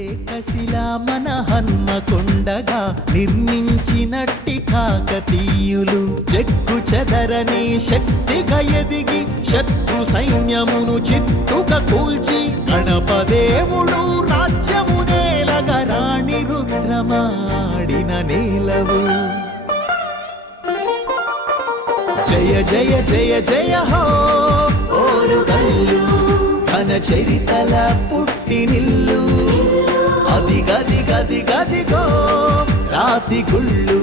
ఏకశిలా మన హన్మకొండగా నిర్మించినట్టి కాకతీయులు చెక్కు చెదరని శక్తిగా ఎదిగి శత్రు సైన్యమును చిత్తుగా కూల్చి గణపదేవుడు రాజ్యము నేలగా రాణి రుద్రమాడిన నేలవు. జయ జయ జయ జయ హో ఓరుగల్లు ఘన చరితల పుట్టినిల్లు అదిగది గది గదిగో రాతి గుళ్ళు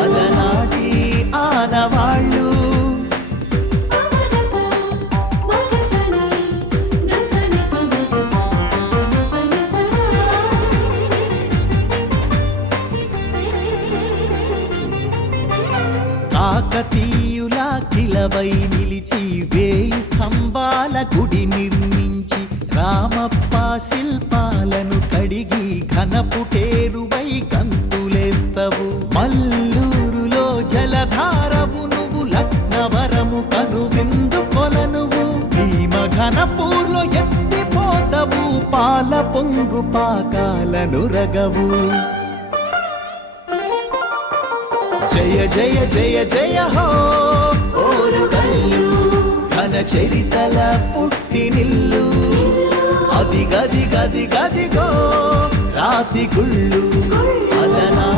అలనాటి ఆనవాళ్ళు. కాకతీయుల కిలవై నిలిచి 1000 స్తంభాల గుడి నిర్మించి రామప్ప శిల్పాలను కడిగి ఘనపుటేరువై కంతులేస్తవు. మల్లూరులో జలధారవు నువ్వు, లక్నవరము కనువిందు కొలనువు, భీమ ఘనపూర్లో ఎత్తిపోతవు, పాల పొంగు పాకాలను రగవు. జయ జయ జయ జయ హో ఓరుగల్లు ఘన చరితల పుట్టినిల్లు అదిగది గది గదిగో రాతి గుళ్ళు అలనా